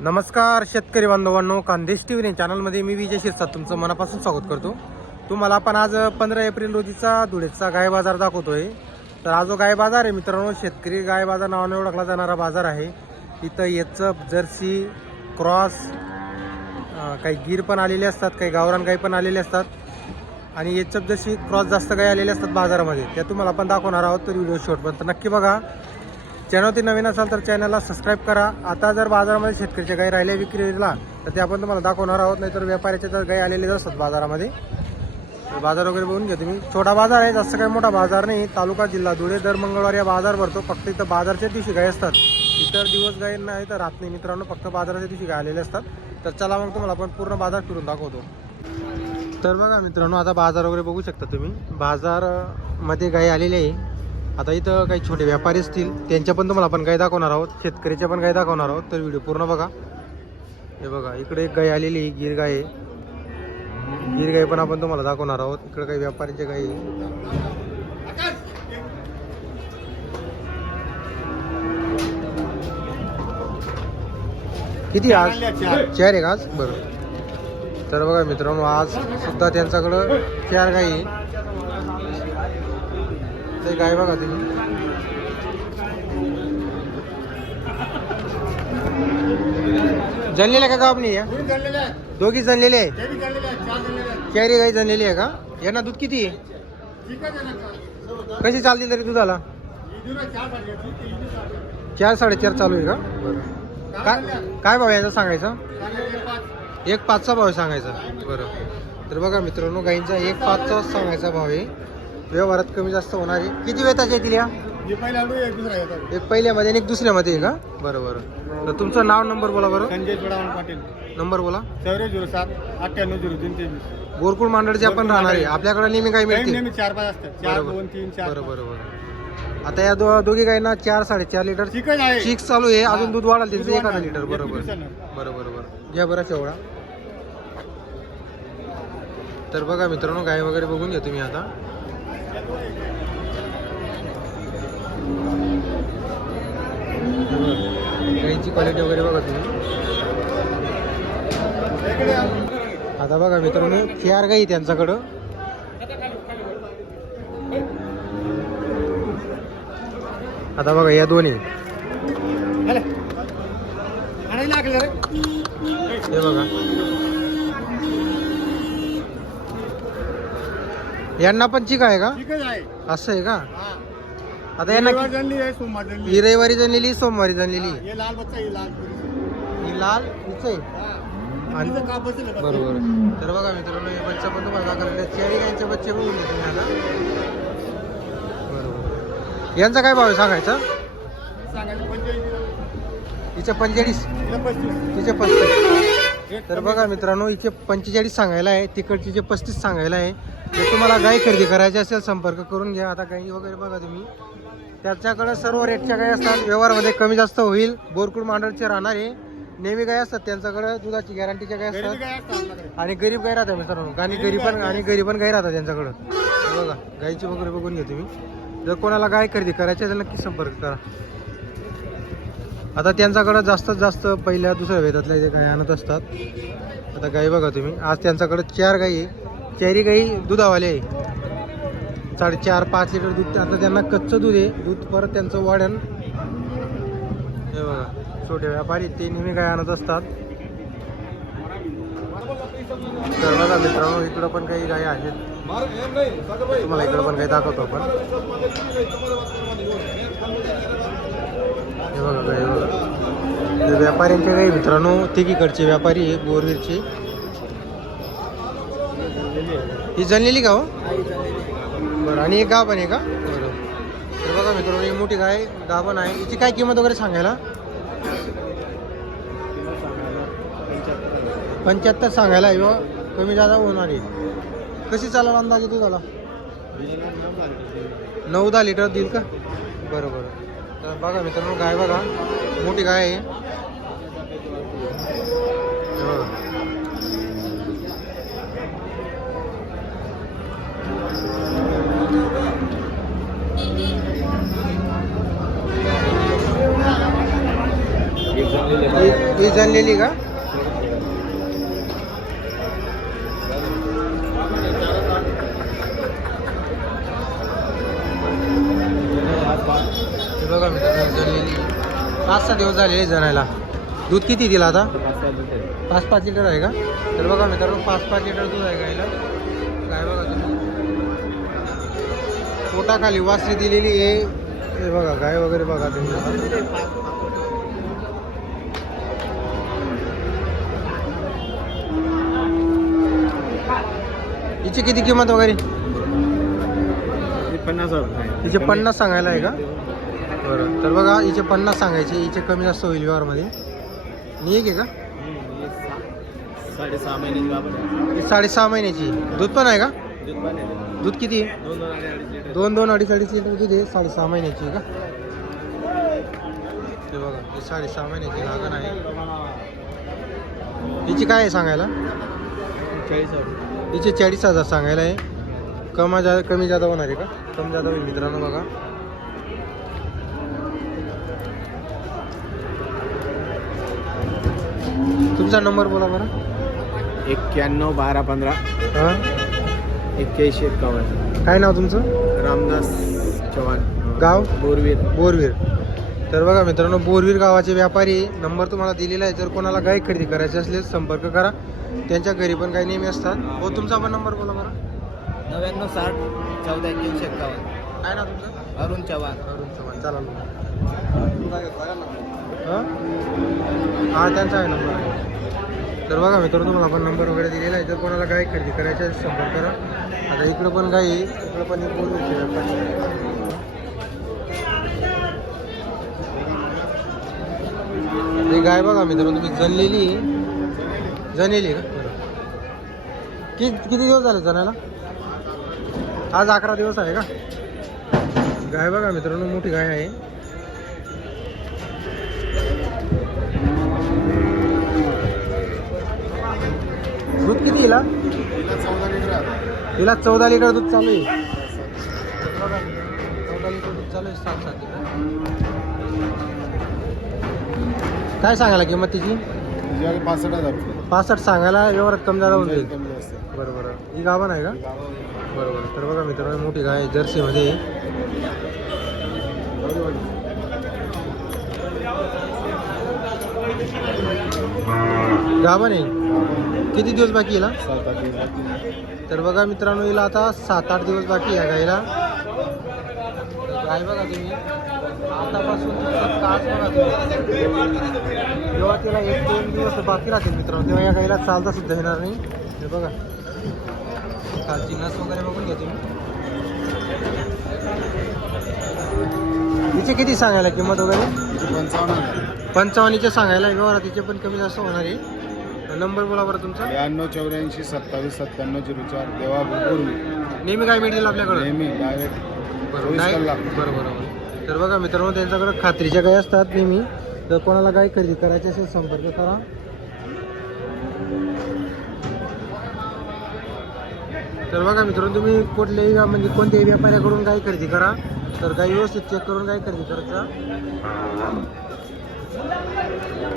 नमस्कार शेतकरी बांधवांनो कांदेश टी व्ही चॅनलमध्ये मी विजय शिरसाट तुमचं मनापासून स्वागत करतो. तुम्हाला आपण आज पंधरा एप्रिल रोजीचा धुळेचा गाय बाजार दाखवतोय. तर हा जो गाय बाजार आहे मित्रांनो शेतकरी गाय बाजार नावाने ओळखला जाणारा बाजार आहे. इथं येचप जर्सी क्रॉस काही गीर पण आलेले असतात काही गावरान गाय पण आलेले असतात. आणि येचप जशी क्रॉस जास्त गाय आलेले असतात बाजारामध्ये त्या तुम्हाला आपण दाखवणार आहोत तर व्हिडिओ शॉर्टपर्यंत नक्की बघा चॅनलवरती नवीन असाल तर चॅनलला सबस्क्राईब करा. आता जर बाजारामध्ये शेतकऱ्याच्या गाई राहिल्या विक्रीला तर ते आपण तुम्हाला दाखवणार आहोत. नाही तर व्यापाऱ्याच्या तर गाई आलेले असतात बाजारामध्ये. तर बाजार वगैरे बघून घ्या तुम्ही. छोटा बाजार आहे जास्त काही मोठा बाजार नाही. तालुका जिल्हा धुळे दर मंगळवार या बाजार भरतो. फक्त इथं बाजारच्या दिवशी गाय असतात. इतर दिवस गाई नाही तर राहत नाही मित्रांनो फक्त बाजाराच्या दिवशी गाय आलेले असतात. तर चला मग तुम्हाला आपण पूर्ण बाजार फिरून दाखवतो. तर बघा मित्रांनो आता बाजार वगैरे बघू शकता तुम्ही. बाजारमध्ये गाय आलेली आहे. आता इथं काही छोटे व्यापारी असतील त्यांच्या पण तुम्हाला आपण गाय दाखवणार आहोत शेतकऱ्याच्या पण गाय दाखवणार आहोत. तर व्हिडिओ पूर्ण बघा. हे बघा इकडे एक गाय आलेली आहे गिर गाय आहे. गिर गाय पण आपण तुम्हाला दाखवणार आहोत. इकडे काही व्यापाऱ्यांच्या गाई किती आज? चार आहे का आज? बरं. तर बघा मित्रांनो आज सुद्धा त्यांच्याकडं चार गाई ते गाय बघा तुम्ही. जनलेल्या का गावनी या? दोघी जनलेले आहे? चारी गाई जनलेली आहे का? यांना दूध किती आहे? कशी चालतील तरी दुधाला? चार साडेचार चालू आहे का? काय काय भाव यांचा सांगायचा? एक पाचचा भाव आहे सांगायचा. बरं. तर बघा मित्रांनो गाईंचा एक पाचचा सांगायचा भाव आहे. व्यवहारात कमी जास्त होणार आहे. किती वेताचे येतील या? एक पहिल्यामध्ये आणि एक दुसऱ्यामध्ये आहे का? बरं बरं. तर तुमचं नाव नंबर बोला बरं. संजय जोडावण पाटील. नंबर बोला. चौऱ्या झिरो सात अठ्ठ्याण्णव झिरो तीन तेवीस. गोरकुळ मांडळचे आपण राहणार आहे आपल्याकडे नेहमी टाइम मिळतील. नेहमी चार पाच असतात. चार बरोबर. दोन तीन चार. बरं बरं बरं. आता या दो दोघी गायींना चार साडेचार लिटर चीक चालू आहे. अजून दूध वाढाल त्यांचं एखादा. लिटर. बरोबर. बरं बरं बरं. घ्या बरं शेवळा तर बघा मित्रांनो गाय वगैरे बघून घ्या तुम्ही आता. गाईची क्वालिटी वगैरे बघा तुम्ही. आता बघा मित्रांनो चार गाई त्यांच्याकडं. आता बघा या दोन्ही. हे बघा. यांना पण चिक आहे का? आहे. असं आहे का? हा. आता यांना रविवार जनली आहे सोमवार जनली ही रविवारी जनलेली सोमवारी जनलेली हे लाल बच्चा हे लाल. ही लाल हिच आहे हा. आणि- तिथं काप बसेल का? बरोबर. तर बघा मित्रांनो हे बच्चा पण तुम्हाला दाखवलेला आहे. चारी गायचे बच्चे बघून घ्या तुम्ही आता. बरोबर. यांचा काय भाव आहे सांगायचा? सांगायचं पंचेचाळीस. हिचे पंचेचाळीस. तिला पस्तीस. तिचे पस्तीस. तर. बघा मित्रांनो हिचे पंचेचाळीस सांगायला आहे तिकडची जे पस्तीस सांगायला आहे जर तुम्हाला गाय खरेदी करायची असेल संपर्क करून घ्या. आता गाई वगैरे बघा तुम्ही. त्याच्याकडे सर्व रेटच्या गाय असतात. व्यवहारामध्ये कमी जास्त होईल. बोरकुड मांडळचे राहणार आहे नेहमी गाय असतात. त्यांच्याकडे दुधाची गॅरंटीच्या गाय असतात? आणि गरीब गाय राहतात मित्रांनो. आणि गरीब पण आणि गरीब पण गाय राहतात त्यांच्याकडं. बघा गायची वगैरे बघून घ्या तुम्ही. जर कोणाला गाय खरेदी करायची असेल नक्की संपर्क करा. आता त्यांच्याकडं जास्तीत जास्त पहिल्या दुसऱ्या वेदातल्या जे गाय आणत असतात आता गाई बघा तुम्ही. आज त्यांच्याकडे चार गाई आहे. चेहरी गाई दुधावाले आहे. साडेचार पाच लिटर दूध आता त्यांना कच्चं दूध आहे. दूध परत त्यांचं वाढन. हे बघा छोटे व्यापारी ते नेहमी काय आणत असतात. तर बघा मित्रांनो इकडं पण काही गाय आहेत. तुम्हाला इकडं पण काही दाखवतो आपण. हे बघा गाय बघा. व्यापाऱ्यांच्या काही मित्रांनो तिकीकडचे व्यापारी आहे बोरवीरचे ही जनलेली गाव हो? बरं आणि एक गाव पण आहे का? बरं. तर बघा मित्रांनो ही मोठी गाय गाभण आहे. हिची काय किंमत वगैरे सांगायला? पंच्याहत्तर सांगायला आहे बुवा. कमी जादा होणार आहे. कशी चालेल अंदाजे येतो झाला नऊ दहा लिटर देईल का? बरं बरं. तर बघा मित्रांनो गाय बघा. मोठी गाय आहे. ही- ही का? बघा मित्रांनो पाच सहा दिवस झाले जणायला दूध किती दिला आता? पाच पाच लिटर आहे का? तर बघा मित्रांनो पाच पाच लिटर दूध आहे गायला काय बघा तुम्ही? पोटाखाली वासरी दिलेली आहे. हे बघा गाय वगैरे बघा तुम्ही. हिची किती किंमत वगैरे? पन्नास हिचे पन्नास सांगायला आहे का? बरं. तर बघा हिचे पन्नास सांगायचे हिचे कमी जास्त होईल व्यवहारमध्ये. आणि एक आहे का? साडेसहा महिन्याची बाबा. साडेसहा महिन्याची. दूध पण आहे का? दूध किती आहे. दोन दोन आणि अडीच लिटर. दोन दोन अडीच अडीच लिटर दूध आहे. साडेसहा महिन्याची आहे का? ते बघा ही साडेसहा महिन्याची लागण आहे. हिची काय आहे सांगायला? चाळीस हिचे चाळीस हजार सांगायला आहे. कमा जा कमी जादा होणार आहे का? कमी जादा होईल मित्रांनो बघा. तुमचा नंबर बोला बरं. एक्क्याण्णव बारा पंधरा. हां? एक्क्याऐंशी एक्कावन्न. काय नाव तुमचं? रामदास चव्हाण. गाव? बोरवीर. बोरवीर. तर बघा मित्रांनो बोरवीर गावाचे व्यापारी नंबर तुम्हाला दिलेला आहे. जर कोणाला गाय खरेदी करायची असल्यास संपर्क करा. त्यांच्या घरी पण काही नेहमी असतात. हो तुमचा पण नंबर बोला बरं. नव्याण्णव साठ चौदा एक्क्याऐंशी एक्कावन्न. काय नाव तुमचं? अरुण चव्हाण. अरुण चव्हाण चला हां? हा? त्यांचा आहे नंबर. आहे तर बघा मित्रांनो तुम्हाला आपण नंबर वगैरे दिलेला आहे. जर कोणाला गाय खरेदी करायची असेल संपर्क करा. आता इकडं पण गाय आहे इकडं पण एक आहे. ही गाय बघा मित्रांनो तुम्ही जनलेली जनेली का? किती किती दिवस झाले जनाला आज अकरा दिवस आहे का? गाय बघा मित्रांनो मोठी गाय आहे. दूध किती हिला? चौदा लिटर हिला चौदा लिटर दूध चालू आहे. चौदा लिटर दूध चालू आहे सात सात लिटर. काय सांगायला किंमत तिची? पासष्ट हजार. रुपये पासष्ट सांगायला व्यवहारात कमी झाला होऊन जाईल कमी जास्त. बरं बरं. ही गाभण आहे का? बरोबर तर बघा मित्रांनो मोठी गाय जर्सीमध्ये. गाभण आहे. किती दिवस बाकी हिला. तर बघा मित्रांनो हिला आता सात आठ दिवस बाकी आहे गायला. गाय बघा तुम्ही. आतापासून जेव्हा तिला एक दोन दिवस बाकी राहतील मित्रांनो तेव्हा या गायला चालता सुद्धा येणार नाही. हे बघा. खालची नस वगैरे बघून घ्या तुम्ही. हिचे किती सांगायला किंमत वगैरे? तिचे पंचावन्न पंचावन्नचे सांगायला व्यवहारात तिचे पण कमी जास्त होणार आहे. नंबर बोला बरं तुमचा. ब्याण्णव चौऱ्याऐंशी सत्तावीस सत्त्याण्णव झिरो चार देवा पूर्वी नेहमी काय मिळतील आपल्याकडे? नेहमी डायरेक्ट. बरोबर बरोबर. तर बघा मित्रांनो त्यांच्याकडे खात्रीच्या गाय असतात नेहमी. जर कोणाला गाय खरेदी करायची असेल संपर्क करा. तर बघा मित्रांनो तुम्ही कुठल्याही म्हणजे कोणत्याही व्यापाऱ्याकडून गाय खरेदी करा. तर गाय व्यवस्थित चेक करून गाय खरेदी करायचा